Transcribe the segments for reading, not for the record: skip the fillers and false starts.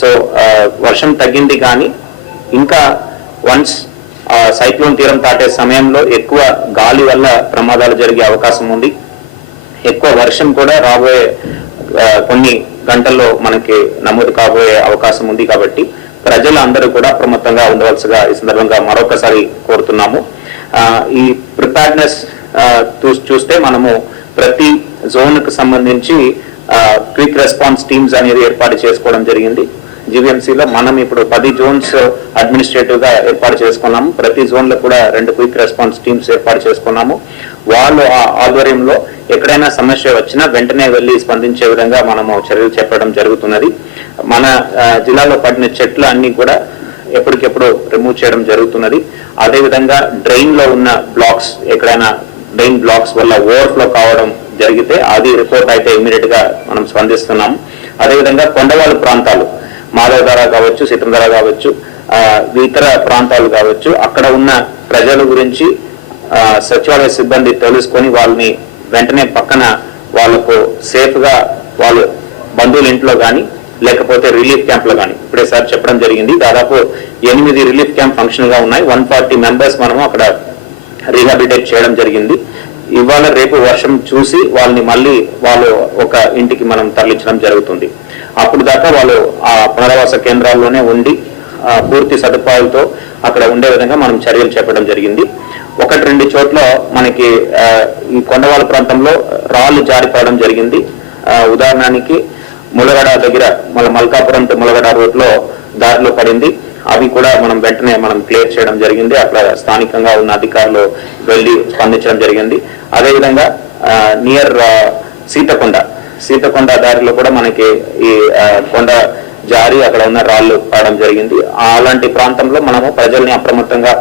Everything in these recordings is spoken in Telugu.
సో వర్షం తగ్గింది కానీ ఇంకా వన్స్ సైక్లోన్ తీరం దాటే సమయంలో ఎక్కువ గాలి వల్ల ప్రమాదాలు జరిగే అవకాశం ఉంది. ఎక్కువ వర్షం కూడా రాబోయే కొన్ని గంటల్లో మనకి నమోదు కాబోయే అవకాశం ఉంది. కాబట్టి ప్రజలు అందరూ కూడా అప్రమత్తంగా ఉండవలసిగా ఈ సందర్భంగా మరొకసారి కోరుతున్నాము. ఈ ప్రిపేర్నెస్ చూస్తే మనము ప్రతి జోన్కు సంబంధించి క్విక్ రెస్పాన్స్ టీమ్స్ అనేది ఏర్పాటు చేసుకోవడం జరిగింది. జీవీఎంసీలో మనం ఇప్పుడు 10 జోన్స్ అడ్మినిస్ట్రేటివ్ గా ఏర్పాటు చేసుకున్నాము. ప్రతి జోన్ లో కూడా 2 క్విక్ రెస్పాన్స్ టీమ్స్ ఏర్పాటు చేసుకున్నాము. వాళ్ళు ఆ ఆధ్వర్యంలో ఎక్కడైనా సమస్య వచ్చినా వెంటనే వెళ్లి స్పందించే విధంగా మనము చర్యలు చేపట్టడం జరుగుతున్నది. మన జిల్లాలో పడిన చెట్లు అన్ని కూడా ఎప్పటికెప్పుడు రిమూవ్ చేయడం జరుగుతున్నది. అదేవిధంగా డ్రైన్ లో ఉన్న బ్లాక్స్, ఎక్కడైనా డ్రైన్ బ్లాక్స్ వల్ల ఓవర్ఫ్లో కావడం జరిగితే అది రిపోర్ట్ అయితే ఇమీడియట్ గా మనం స్పందిస్తున్నాము. అదేవిధంగా కొండవాళ్ళ ప్రాంతాలు, మాధవధార కావచ్చు, సీతంధార కావచ్చు, ఇతర ప్రాంతాలు కావచ్చు, అక్కడ ఉన్న ప్రజల గురించి సచివాలయ సిబ్బంది తెలుసుకొని వాళ్ళని వెంటనే పక్కన వాళ్ళకు సేఫ్ గా వాళ్ళ బంధువుల ఇంట్లో కానీ లేకపోతే రిలీఫ్ క్యాంప్ లో కానీ, ఇప్పుడే సార్ చెప్పడం జరిగింది, దాదాపు 8 రిలీఫ్ క్యాంప్ ఫంక్షన్ గా ఉన్నాయి. 140 మెంబర్స్ మనము అక్కడ రీహాబిలిటేట్ చేయడం జరిగింది. ఇవాళ రేపు వర్షం చూసి వాళ్ళని మళ్ళీ వాళ్ళు ఒక ఇంటికి మనం తరలించడం జరుగుతుంది. అప్పుడు దాకా వాళ్ళు ఆ పునరావాస కేంద్రాల్లోనే ఉండి పూర్తి సదుపాయాలతో అక్కడ ఉండే విధంగా మనం చర్యలు చేపట్టడం జరిగింది. 1-2 చోట్ల మనకి ఈ కొండవాళ్ళ ప్రాంతంలో రాళ్లు జారిపోవడం జరిగింది. ఉదాహరణకి ములగడ దగ్గర మల్కాపురం టు ములగడ రోడ్ లో దారిలో పడింది. అవి కూడా మనం వెంటనే క్లియర్ చేయడం జరిగింది. అక్కడ స్థానికంగా ఉన్న అధికారులు వెళ్లి స్పందించడం జరిగింది. అదేవిధంగా నియర్ సీతకొండ దారిలో కూడా మనకి ఈ కొండ జారి అక్కడ ఉన్న రాళ్లు పడడం జరిగింది. అలాంటి ప్రాంతంలో మనము ప్రజల్ని అప్రమత్తంగా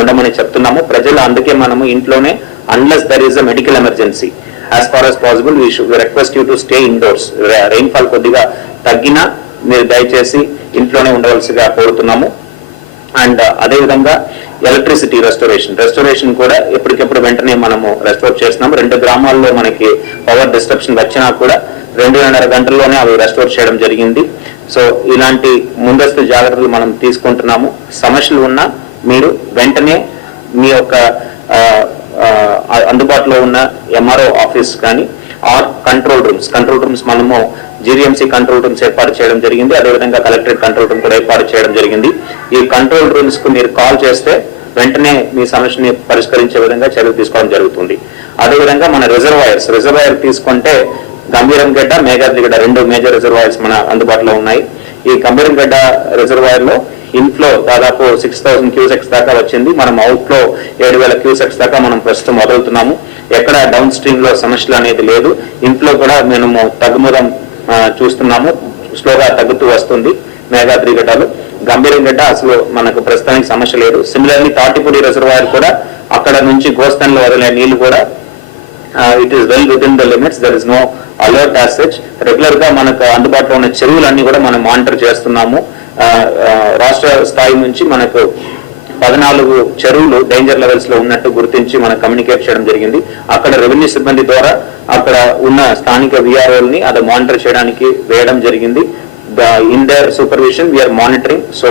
ఉండమని చెప్తున్నాము. ప్రజలు అందుకే మనము ఇంట్లోనే, unless there is a medical emergency, as far as possible we should request you to stay indoors. Rainfall కొద్దిగా తగ్గినా మీరు దయచేసి ఇంట్లోనే ఉండవలసిగా కోరుతున్నాము. అండ్ అదేవిధంగా ఎలక్ట్రిసిటీ రెస్టోరేషన్ కూడా ఎప్పటికెప్పుడు వెంటనే మనము రెస్టోర్ చేస్తున్నాము. 2 గ్రామాల్లో మనకి పవర్ డిస్ట్రప్షన్ వచ్చినా కూడా 2.5 గంటల్లోనే అవి రెస్టోర్ చేయడం జరిగింది. సో ఇలాంటి ముందస్తు జాగ్రత్తలు మనం తీసుకుంటున్నాము. సమస్యలు ఉన్నా మీరు వెంటనే మీ యొక్క అందుబాటులో ఉన్న ఎంఆర్ఓ ఆఫీస్ కానీ ఆర్ కంట్రోల్ రూమ్స్ మనము జీవీఎంసీ కంట్రోల్ రూమ్స్ ఏర్పాటు చేయడం జరిగింది. అదేవిధంగా కలెక్టరేట్ కంట్రోల్ రూమ్ కూడా ఏర్పాటు చేయడం జరిగింది. ఈ కంట్రోల్ రూమ్స్ కు మీరు కాల్ చేస్తే వెంటనే మీ సమస్యని పరిష్కరించే విధంగా చర్యలు తీసుకోవడం జరుగుతుంది. అదేవిధంగా మన రిజర్వాయర్ తీసుకుంటే గంభీరంగడ్డ, మేఘాద్రిగడ్డ 2 మేజర్ రిజర్వాయర్స్ మన అందుబాటులో ఉన్నాయి. ఈ గంభీరంగడ్డ రిజర్వాయర్ లో ఇన్ఫ్లో దాదాపు 6000 క్యూసెక్స్ దాకా వచ్చింది. మనం అవుట్లో 7000 క్యూసెక్స్ దాకా మనం ప్రస్తుతం వదులుతున్నాము. ఎక్కడ డౌన్ స్ట్రీమ్ లో సమస్యలు అనేది లేదు. ఇన్ఫ్లో కూడా మేము తగ్గుముఖం చూస్తున్నాము, స్లోగా తగ్గుతూ వస్తుంది. మేఘాద్రిగడ్డలో గంభీరంగడ్డ అసలు మనకు ప్రస్తుతానికి సమస్య లేదు. సిమిలర్లీ తాటిపూడి రిజర్వాయర్ కూడా అక్కడ నుంచి గోస్తన్లో వదిలే నీళ్లు కూడా it is well within the limits. There is no alert as such. Regular గా మనకు అందుబాటులో ఉన్న చెరువులన్నీ కూడా మనం మానిటర్ చేస్తున్నాము. రాష్ట్ర స్థాయి నుంచి మనకు 14 చెరువులు డేంజర్ లెవెల్స్ లో ఉన్నట్టు గుర్తించి మనం కమ్యూనికేట్ చేయడం జరిగింది. అక్కడ రెవెన్యూ సిబ్బంది ద్వారా అక్కడ ఉన్న స్థానిక విఆర్ఓల్ని అది మానిటర్ చేయడానికి వేయడం జరిగింది. In their supervision we are monitoring. So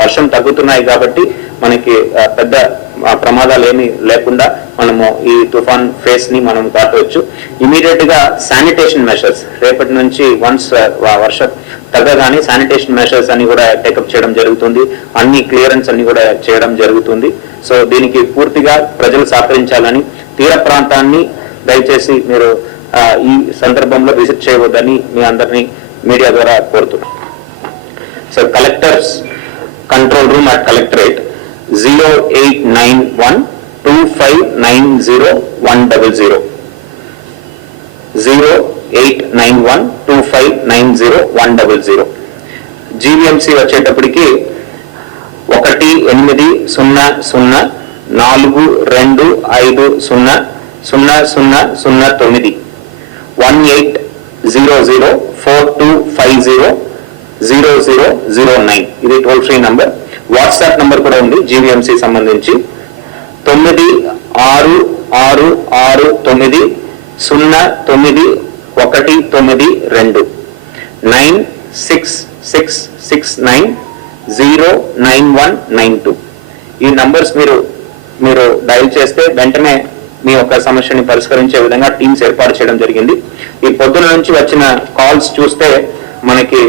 వర్షం తగ్గుతున్నాయి కాబట్టి మనకి పెద్ద ప్రమాదాలు ఏమీ లేకుండా మనము ఈ తుఫాన్ ఫేస్ ని మనం దాటవచ్చు. ఇమీడియట్ గా శానిటేషన్ మెషర్స్ రేపటి నుంచి వన్స్ వర్షం తగ్గగానే శానిటేషన్ మెషర్స్ అన్ని కూడా టేకప్ చేయడం జరుగుతుంది. అన్ని క్లియరెన్స్ అన్ని కూడా చేయడం జరుగుతుంది. సో దీనికి పూర్తిగా ప్రజలు సహకరించాలని, తీర ప్రాంతాన్ని దయచేసి మీరు ఈ సందర్భంలో విజిట్ చేయవద్దని మీ అందరినీ మీడియా ద్వారా కోరుతున్నాం. So collectors control room at collectorate 08912590 08912590 GVMC వచ్చేటప్పటికి 188042500009 180042500009 ఇది toll free number. WhatsApp number కూడా ఉంది జీవీఎంసీ సంబంధించి 9666909192 9666909192 669-09192. ఈ నంబర్స్ మీరు డయల్ చేస్తే వెంటనే మీ యొక్క సమస్యని పరిష్కరించే విధంగా టీమ్స్ ఏర్పాటు చేయడం జరిగింది. ఈ పొద్దున నుంచి వచ్చిన కాల్స్ చూస్తే మనకి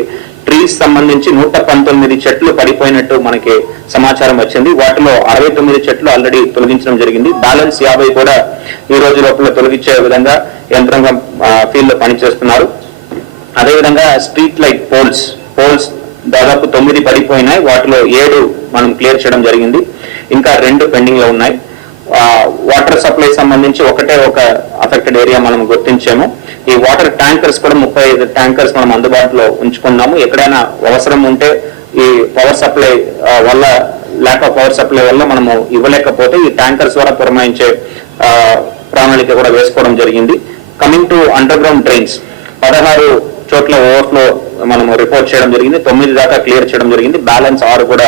ట్రీస్ సంబంధించి 119 చెట్లు పడిపోయినట్టు మనకి సమాచారం వచ్చింది. వాటిలో 69 చెట్లు ఆల్రెడీ తొలగించడం జరిగింది. బ్యాలెన్స్ 50 కూడా ఈ రోజు లోపల తొలగించే విధంగా యంత్రాంగం ఫీల్డ్ లో పనిచేస్తున్నారు. అదేవిధంగా స్ట్రీట్ లైట్ పోల్స్ దాదాపు 9 పడిపోయినాయి. వాటిలో 7 మనం క్లియర్ చేయడం జరిగింది. ఇంకా 2 పెండింగ్ లో ఉన్నాయి. వాటర్ సప్లై సంబంధించి ఒకటే ఒక అఫెక్టెడ్ ఏరియా మనం గుర్తించాము. ఈ వాటర్ ట్యాంకర్స్ కూడా 35 ట్యాంకర్స్ మనం అందుబాటులో ఉంచుకున్నాము. ఎక్కడైనా అవసరం ఉంటే ఈ పవర్ సప్లై వల్ల ల్యాక్ ఆఫ్ పవర్ సప్లై వల్ల మనము ఇవ్వలేకపోతే ఈ ట్యాంకర్స్ ద్వారా పురమాయించే ప్రణాళిక కూడా వేసుకోవడం జరిగింది. Coming to under ground drains 16 చోట్ల ఓవర్ఫ్లో మనము రిపోర్ట్ చేయడం జరిగింది. 9 దాకా క్లియర్ చేయడం జరిగింది. బ్యాలెన్స్ 6 కూడా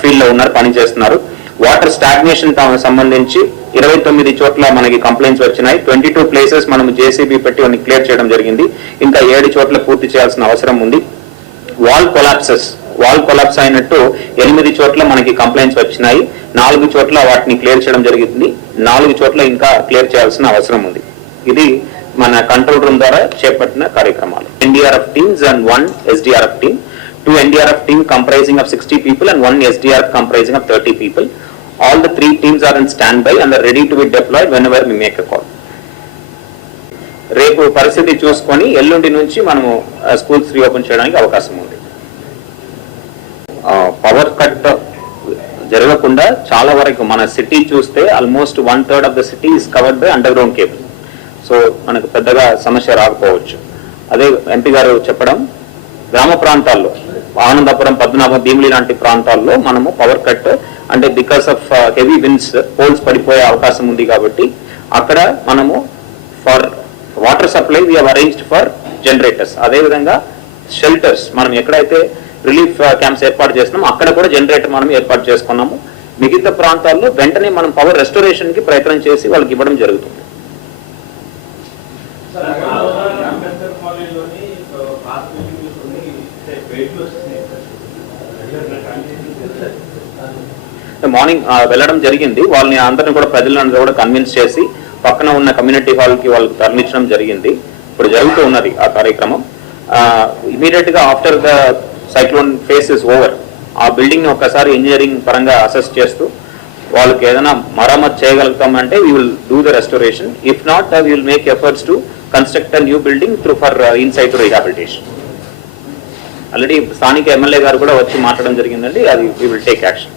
ఫీల్డ్ లో ఉన్నారు, పని చేస్తున్నారు. వాటర్ స్టాగ్నేషన్ సంబంధించి 29 చోట్ల మనకి కంప్లైంట్స్ వచ్చినాయి. 22 ప్లేసెస్ మనం జేసీబీ పెట్టి వాటిని క్లియర్ చేయడం జరిగింది. ఇంకా 7 చోట్ల పూర్తి చేయాల్సిన అవసరం ఉంది. వాల్ కొలాప్స్ అయినట్టు 8 చోట్ల మనకి కంప్లైంట్స్ వచ్చినాయి. 4 చోట్ల వాటిని క్లియర్ చేయడం జరిగింది. 4 చోట్ల ఇంకా క్లియర్ చేయాల్సిన అవసరం ఉంది. ఇది మన కంట్రోల్ రూమ్ ద్వారా చేపట్టిన కార్యక్రమాలు. NDRF teams and 1 SDRF team. 2 NDRF team comprising of 60 people and 1 SDRF comprising of 30 people. All the 3 teams are in standby and are ready to be deployed whenever we make a call. రేపు పరిస్థితి చూసుకొని ఎల్లుండి నుంచి మనము స్కూల్స్ రీఓపెన్ చేయడానికి అవకాశం ఉంది. పవర్ కట్ జరగకుండా చాలా వరకు మన సిటీ చూస్తే almost 1/3 of the city is covered by under ground cable. So మనకు పెద్దగా సమస్య రాకపోవచ్చు. అదే ఎంపీ గారు చెప్పడం, గ్రామ ప్రాంతాల్లో ఆనందపురం, పద్మనాభం, భీమిలి లాంటి ప్రాంతాల్లో మనము పవర్ కట్ అంటే because of heavy winds poles పడిపోయే అవకాశం ఉంది కాబట్టి అక్కడ మనము for water supply we have arranged for generators. అదేవిధంగా షెల్టర్స్ మనం ఎక్కడైతే రిలీఫ్ క్యాంప్స్ ఏర్పాటు చేస్తున్నామో అక్కడ కూడా జనరేటర్ మనం ఏర్పాటు చేసుకున్నాము. మిగతా ప్రాంతాల్లో వెంటనే మనం పవర్ రెస్టోరేషన్ కి ప్రయత్నం చేసి వాళ్ళకి ఇవ్వడం జరుగుతుంది. మార్నింగ్ వెళ్ళడం జరిగింది. వాళ్ళని అందరిని కూడా ప్రజలందరూ కూడా కన్విన్స్ చేసి పక్కన ఉన్న కమ్యూనిటీ హాల్కి వాళ్ళకి తరలించడం జరిగింది. ఇప్పుడు జరుగుతూ ఉన్నది ఆ కార్యక్రమం. ఇమీడియట్ గా after the cyclone phase is over ఆ బిల్డింగ్ ని ఒకసారి ఇంజనీరింగ్ పరంగా అసెస్ చేస్తూ వాళ్ళకి ఏదైనా మరమ్మతు చేయగలుగుతామంటే we will do the restoration. If not we will make efforts to construct a new building through for insight rehabilitation. Already స్థానిక ఎమ్మెల్యే గారు కూడా వచ్చి మాట్లాడడం జరిగిందండి. అది వీ విల్ టేక్ యాక్షన్.